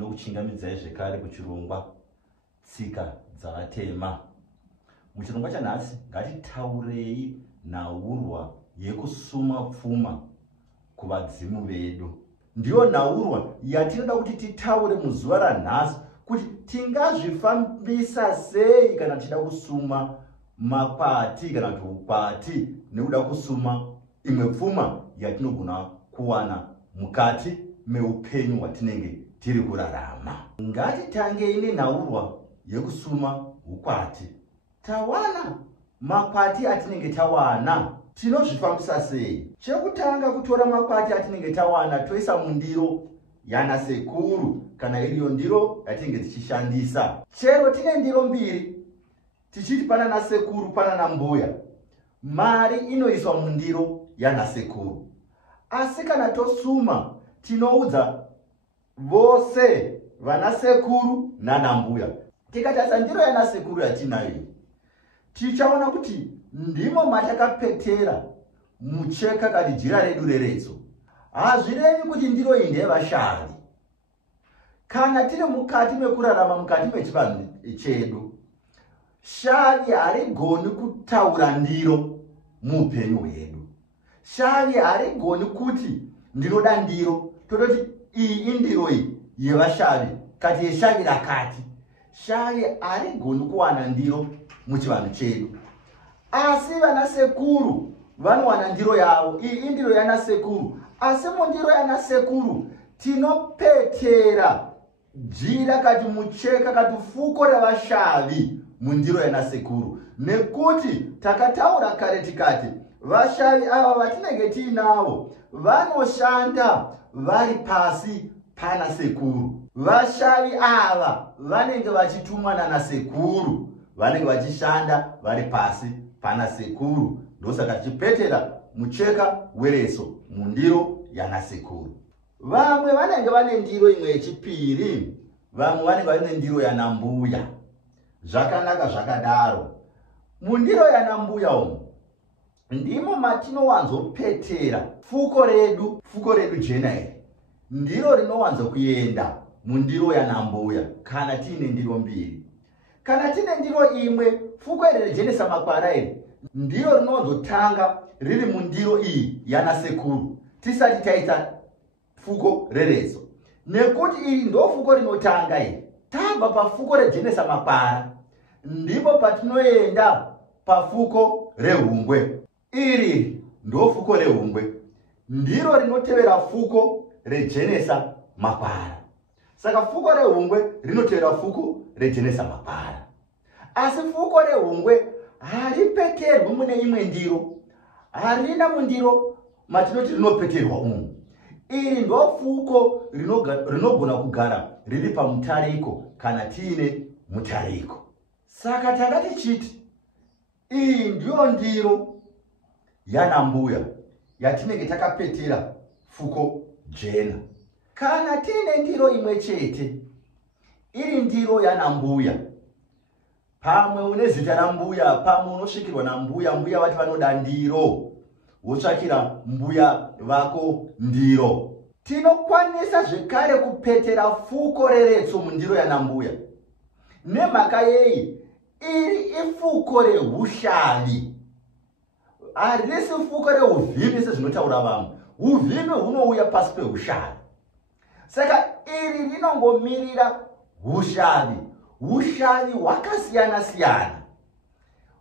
tinokuchingamidzai zvekare kuchirongwa tsika dzavatema. Muchirongwa chanhasi ngatitaurei nhaurwa yekusuma pfuma kuvadzimu vedu. Ndiyo nhaurwa yatinoda kuti titaure muzuva ranhasi kuti tingazvifambisa sei kana tichida kusuma makwati kana kuti ukwati nekuda kusuma imwe pfuma yatinogona kuwana mukati meupenyu hwatinenge tiri kurarama. Ngatitangei nenhaurwa yekusuma ukwati. Tawana makwati atinenge tawana, tinozvifambisa sei? Chekutanga kutora makwati atinenge tawana toisa mundiro yana sekuru kana iriyo ndiro yatinenge tichishandisa. Chero tine ndiro mbiri, tichiti pana nasekuru pana nambuya, mari inoiswa mundiro yana sekuru. Asi kana tosuma tinoudza vose vana sekuru nanambuya. Tikatasa ndiro yana sekuru yatinayo, tichaona kuti ndimo matakapetera mucheka kati jira redu reredzo. Hazvirevi kuti ndiro iyi ndeyevashavi. Kana tiri mukati mekurarama mukati mechivanhu chedu, shavi harigoni kutaura ndiro muupenyu hwedu. Shavi harigoni kuti ndinoda ndiro, tototi iyi indiro iyi yevashavi kati yeshavi rakati. Shavi harigoni kuwana ndiro muchivanhu chedu. Asi vana sekuru vanowana ndiro yavo. Iyi indiro yana sekuru. Asi mundiro yana sekuru tinopetera jira kati mucheka kati fuko revashavi mundiro yana sekuru. Nekuti takataura kare tikati vashavi ava vatinenge tiinavo vanoshanda vari pasi pana sekuru. Vashavi ava vanenge vachitumwa nana sekuru, vanenge vachishanda vari pasi pana sekuru. Ndosaka tichipetera mucheka wereso mundiro yana sekuru. Vamwe vanenge vane ndiro imwe yechipiri, vamwe vanenge vane ndiro yana mbuya. Zvakanaka zvakadaro. Mundiro yana mbuya umu ndimo matinowanzopetera fuko redu jena iri. Ndiro rinowanzo kuenda mundiro yana mbuya kana tiine ndiro mbiri. Kana tiine ndiro imwe, fuko iri rejenesa makwara iri ndiro rinowanzotanga riri mundiro iyi yana sekuru tisati taita fuko rereso. Nekuti iri ndo fuko rinotanga iri. Tabva pafuko rejenesa makwara ndipo patinoenda pafuko rehungwe. Iri ndo fuko rehungwe, ndiro rinotevera fuko rejenesa makwara. Saka fuko rehungwe rinotevera fuko rejenesa makwara. Asi fuko rehungwe haripeterwi mune imwe ndiro, harina mundiro matinoti rinopeterwa umu. Iri ndo fuko rinogona kugara riri pamutariko kana tiine mutariko. Saka tanga tichiti iyi ndiyo ndiro yana mbuya yatinenge takapetera fuko jena. Kana tiine ndiro imwe chete, iri ndiro yana mbuya, pamwe une zita rambuya, pamwe unosvikirwa nambuya, mbuya vati vanoda ndiro, wotsvakira mbuya vako ndiro. Tinokwanisa zvekare kupetera fuko reretso mundiro yana mbuya. Nemhaka yei, iri ifuko rehushavi. Harisi fuko reuvhimi sezvinotaura vamwe. Uvhimi hunouya pasi pehushavi. Saka iri rinongomirira hushavi. Hushavi hwakasiyana siyana.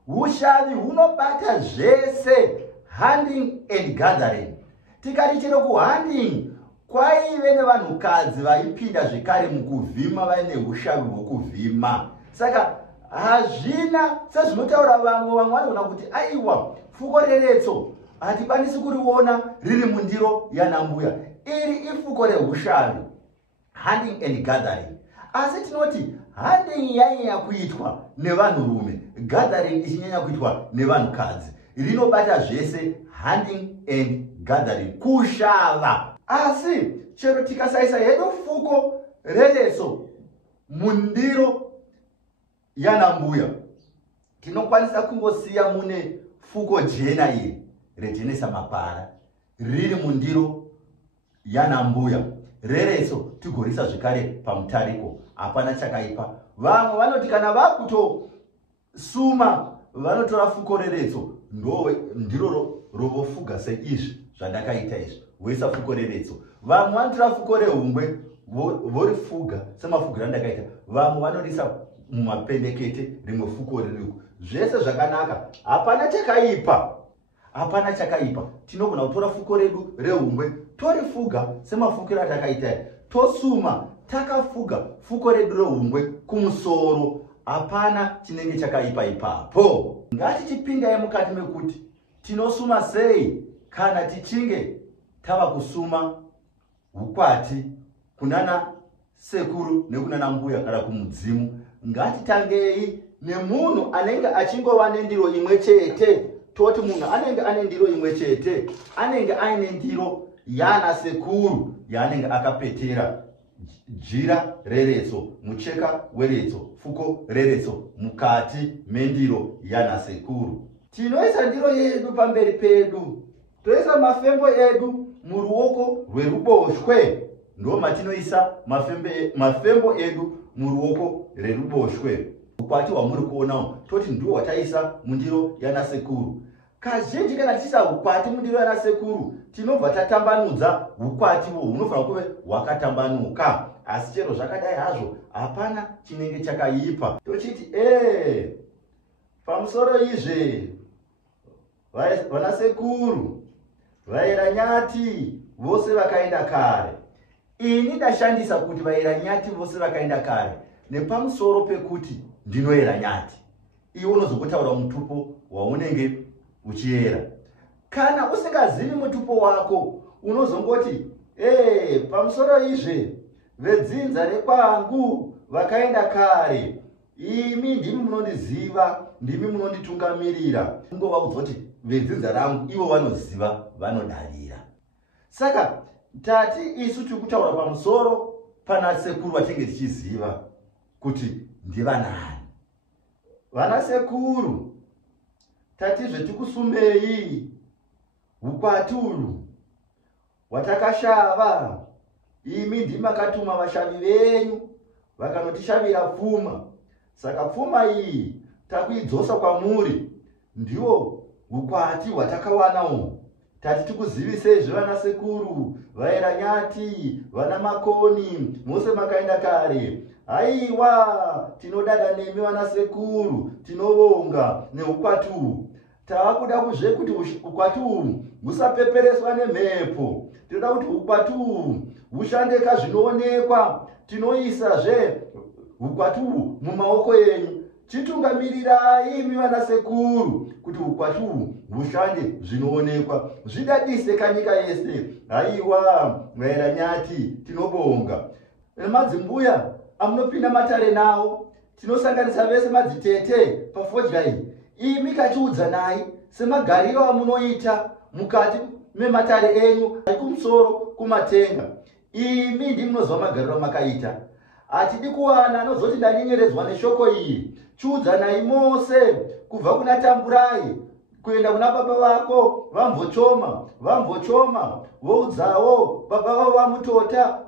Hushavi hunobata zvese, hunting and gathering. Tikati chero kuhunting kwaive nevanhukadzi vaipinda zvekare mukuvhima vaine hushavi hwokuvhima. Saka hazvina sezvinotaura vamwe vanogona kuti aiwa fuko reretso hatikwanisi kuriona riri mundiro yana mbuya. Iri ifuko rehushavi, hunting and gathering. Asi tinoti hunting yainyanya kuitwa nevanhurume, gathering ichinyanya kuitwa nevanhukadzi. Rinobata zvese, hunting and gathering, kushava. Asi chero tikasaisa hedu fuko reretso mundiro yana mbuya, tinokwanisa kungosiya mune fuko jena iri rejenesa makwara riri mundiro yana mbuya. rereso tigorisa zvekare pamutariko. Hapana chakaipa. Vamwe vanoti kana vakutosuma vanotora fuko reretso ndiro rovofuga seizvi zvandakaita izvi voisa fuko reretso. Vamwe vanotora fuko rehungwe vorifuga semafugira andakaita. Vamwe vanorisa mumapendekete rimwe fuko ririko. Zvese zvakanaka. Hapana chakaipa. Hapana chakaipa. Tinogona kutora fuko redu rehungwe torifuga semafukiro atakaita. Tosuma takafuga fuko redu rehungwe kumusoro. Hapana chinenge chakaipa ipapo. Ngatichipindai mukati mekuti tinosuma sei kana tichinge tava kusuma ukwati kunana sekuru nekunana mbuya kana kumudzimu. Ngatitangei nemunhu anenge achingova nendiro imwe chete. Toti munhu anenge ane ndiro imwe chete, anenge aine ndiro yana sekuru yaanenge akapetera jira reretso, mucheka weretso, fuko reretso mukati mendiro yana sekuru. Tinoisa ndiro yedu pamberi pedu, toisa mafembo edu muruoko rweruboshwe. Ndo matinoisa mafembo edu muruoko rweruboshwe. Ukwati hwamuri kuonawo toti ndiwo wataisa mundiro yana sekuru. Kazhinji kana tichisa ukwati mundiro yana sekuru tinobva tatambanudza ukwati hunofanira kuve hwakatambanuka. Asi chero zvakadai hazvo hapana chinenge chakaipa. Tochiti pamusoro izve vana sekuru vairanyati vose vakaenda kare. Ini ndashandisa kuti vairanyati vose vakaenda kare nepamusoro pekuti ndinoera nyati. Iwe unozotaura mutupo waunenge uchiera. Kana usingazivi mutupo wako unozongoti pamusoro izve vedzinza rekwangu vakaenda kare. Imi ndimi munondiziva, ndimi munonditungamirira. Ungova kuzoti vedzinza rangu ivo vanoziva, vanodavira. Saka tati isu tikutaura pamusoro pana sekuru vatinge tichiziva kuti ndivanani. Vana sekuru tatizve tikusumei ukwatulu watakashava. Imi ndimi makatuma vashavi venyu vakanotishavira pfuma. Saka pfuma iyi takuidzosa kwamuri. Ndiwo ukwati hwatakawanawo. Tati tikuzivisei zvevana sekuru vairanyati, vana makoni, mose makaenda kare. Aiwa, tinodada nemi vana sekuru, tinovonga neukwatu. Tavakuda kuzve kuti ukwatu husapepereswa nemhepo. Tinoda kuti ukwatu hushande kazvinoonekwa. Tinoisa zve ukwatu mumaoko enyu. Chitungamirirai imi vana sekuru kuti ukwatu hushande zvinoonekwa. Zvidadise kanyika yese. Aiwa, vairanyati, tinobonga. Nemadzimbuya amunopinda matare nawo, tinosanganisa vese madzitete pafodya iyi. Imi katiudzanai semagariro amunoita mukati mematare enyu ari kumusoro kumatenga. Imi ndimi munozva magariro amakaita. Hatidi kuwana anozoti ndanyenyeredzwa neshoko iyi. Chiudzanai mose kubva kuna Tamburai kuenda kuna baba vako vambochoma voudzawo baba vavo vamutota.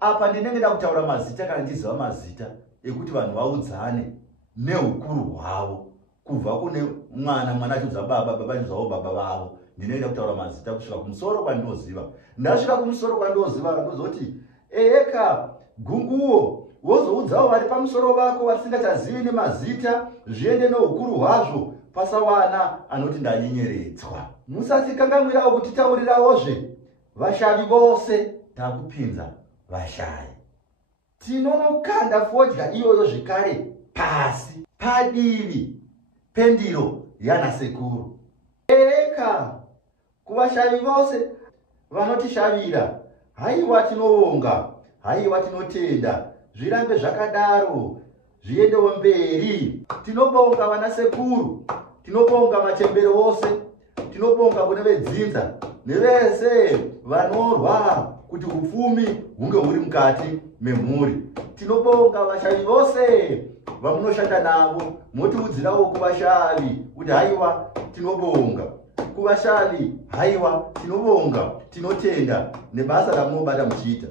Apa ndinenge ndakutaura mazita kana ndiziva mazita ekuti vanhu vaudzane neukuru hwavo. Kubva kune mwana achiudza baba achiudzawo baba vavo. Ndinenge ndakutaura mazita kusvika kumusoro kwandinoziva. Ndasvika kumusoro kwandinoziva ndozoti eka gunguwo wozoudzawo vari pamusoro vako vasingachazivi nemazita zviende neukuru hwazvo. Pasawana anoti ndanyenyeredzwa. Musasikangamwirawo kutitaurirawozve vashavi vose. Takupinza vashayi. Tinonokanda fodya iyoyo zvekare pasi padivi pendiro yana sekuru. Eka kuvashavi vose vanotishavira, haiwa tinovonga, haiwa tinotenda. Zvirambe zvakadaro, zviendewo mberi. Tinobonga vana sekuru, tinobonga machembero vose, tinobonga kune vedzinza nevese vanorwa kuti upfumi hunge huri mukati memhuri. Tinobonga vashavi vose vamunoshanda navo, motiudzirawo kuvashavi kuti haiwa tinobonga. Kuvashavi haiwa tinobonga, tinotenda nebasa ramunobata muchiita.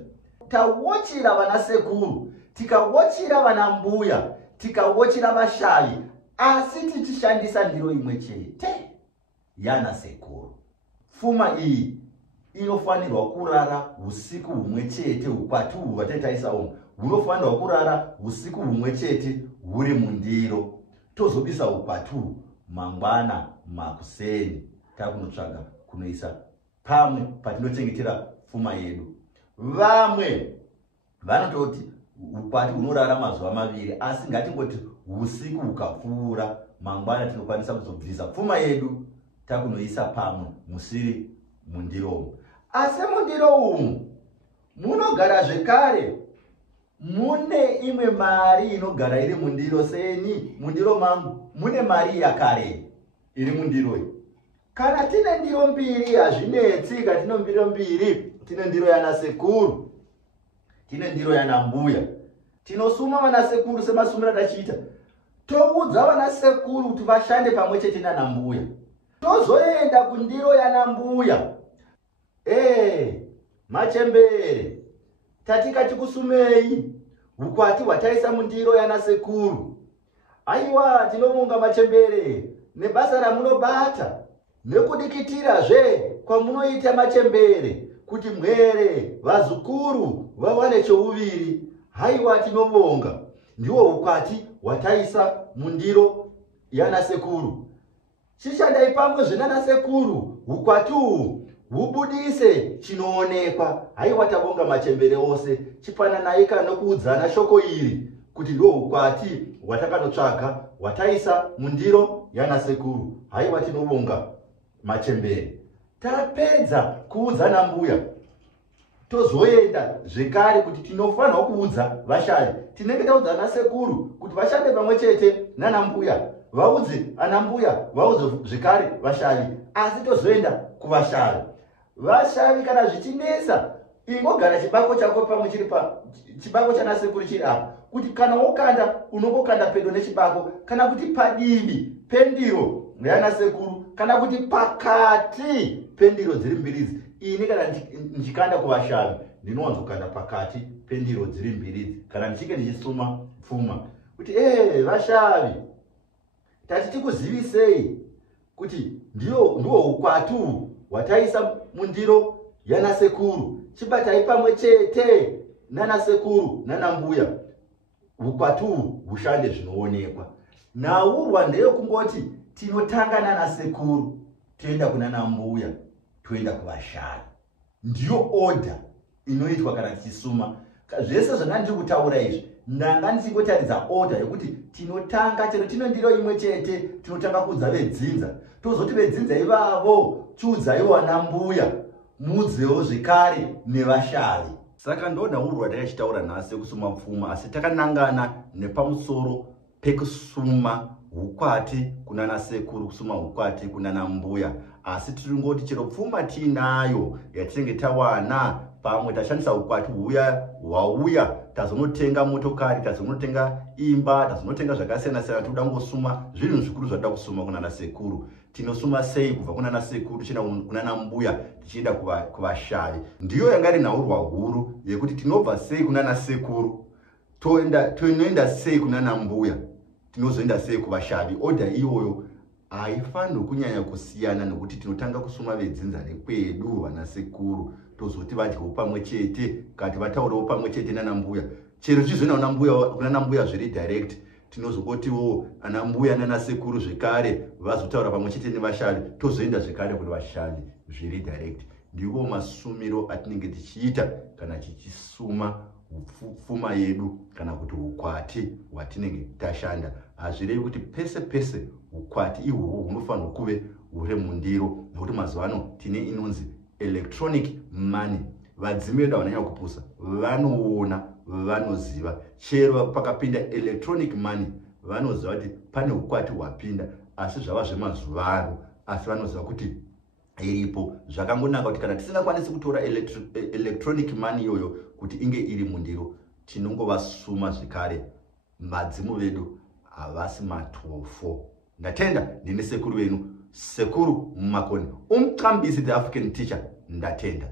tawochera vana sekuru, tikawochera vana mbuya, tikawochera vashavi, asi tichishandisa ndiro imwe chete yana sekuru. Pfuma iyi inofanirwa kurara usiku humwe chete, ukwati uhu hwataitaisa umwe hunofanirwa kurara usiku humwe chete huri mundiro. Tozobisa ukwati uhu mangwana makuseni takunotsvaga kunoisa pamwe patinochengetera pfuma yedu. Vamwe vanototi ukwati hunorara mazuva maviri, asi ngatingoti usiku hukapfuura mangwana tinokwanisa kuzobvisa pfuma yedu takunoisa pamwe musiri mundiro. Asi mundiro umu munogara zvekare mune imwe mari inogara iri mundiro. Seni mundiro mangu mune mari yakare iri mundiro iyi. Kana tine ndiro mbiri hazvinetsi, tine ndiro mbiri, tine ndiro yana sekuru, tine ndiro yana mbuya. Tinosuma vana sekuru semasumiro atachiita. Toudza vana sekuru kuti vashande pamwe chete nana mbuya. Tozoenda kundiro yana mbuya. Machembere, tatika tikusumei ukwati hwataisa mundiro yana sekuru. Aiwa, tinobonga machembere nebasa ramunobata nekudikitirazve kwamunoita machembere kuti mwere vazukuru vawane chouviri. Haiwa, tinobonga. Ndiwo ukwati hwataisa mundiro yana sekuru. Chishandai pamwe zvinana sekuru ukwati uhu hubudise chinoonekwa. Haiwa, tabonga machembere ose. Chipananaika nokuudzana shoko iri kuti ndo ukwati hwatakanotsvaga hwataisa mundiro yana sekuru. Haiwa, tinobonga machembere. Tapedza kuudzana mbuya, tozoenda zvekare kuti tinofanirwa kuudza vashavi. Tinenge taudza ana sekuru kuti vashande pamwe chete nana mbuya, vaudze ana mbuya, vaudze zvekare vashavi. Asi tozoenda kuvashavi. Vashavi kana zvichinesa, ingogara chibako chako pamwe chiri pa chibako chana sekuru chiri apa, kuti kana wokanda unongokanda pedo nechibako, kana kuti padivi pendiro yana sekuru, kana kuti pakati pendiro dziri mbiri. Ini kana ndichikanda kuvashavi ndinowanzokanda pakati pendiro dziri mbiri kana ndichinge ndichisuma pfuma kuti vashavi, tati tikuzivisei kuti ndiwo ukwati hwataisa mundiro yana sekuru. Chibatai pamwe chete nana sekuru nana mbuya, ukwati hushande zvinoonekwa. Naurwa ndeyekungoti tinotanga nana sekuru, toenda kunana mbuya, toenda kuvashavi. Ndiyo order inoitwa kana tichisuma. Zvese zvandiri kutaura izvi ndanga ndichingotaridza order yekuti tinotanga chero tino ndiro imwe chete, tinotanga kuudza vedzinza, tozoti vedzinza ivavo chiudzaiwo ana mbuya, muudzewo zvekare nevashavi. Saka ndonhaurwa takachitaura nhasi kusuma pfuma, asi takanangana nepamusoro pekusuma ukwati kunana sekuru, kusuma ukwati kunana mbuya. Asi tiringoti chero pfuma tiinayo yatinenge tawana, pamwe tashandisa ukwati hwauya, tazonotenga motokari, tazonotenga imba, tazonotenga zvakasiyana siyana, toda ngosuma zvinhu zvikuru zvatoda kusuma kunana sekuru. Tinosuma sei kubva kunana sekuru tichienda kunana mbuya, tichienda kuvashavi? Ndiyo yanga iri nhaurwa huru yekuti tinobva sei kunana sekuru, toinoenda sei kunana mbuya, tinozoenda sei kuvashavi. Order iyoyo haifanirwi kunyanya kusiyana, nekuti tinotanga kusuma vedzinza rekwedu vana sekuru, tozoti vadyewo pamwe chete, kati vataurewo pamwe chete nana mbuya. Chero chizoenda kunana mbuya zviri direct, tinozokotiwo ana mbuya nana sekuru zvekare vazotaura pamwe chete nevashavi, tozoenda zvekare kuti vashavi zviri direct. Ndiwo masumiro atinenge tichiita kana tichisuma pfuma yedu kana kuti ukwati hwatinenge tashanda. Hazvirevi kuti pese pese ukwati ihwohwo hunofanirwa kuve huri mundiro, nekuti mazuva ano tine inonzi electronic money. Vadzimi vedu vanonyanya kupusa vanoona, vanoziva. Chero pakapinda electronic money vanoziva kuti pane ukwati hwapinda, asi zvava zvemazuva ano, asi vanoziva kuti iripo. Zvakangonaka kuti kana tisingakwanisi kutora electronic money iyoyo kuti inge iri mundiro, tinongovasuma zvekare. Madzimu vedu havasi matofo. Ndatenda ndine sekuru wenu, sekuru Makoni, umqambisi the African teacher. Ndatenda.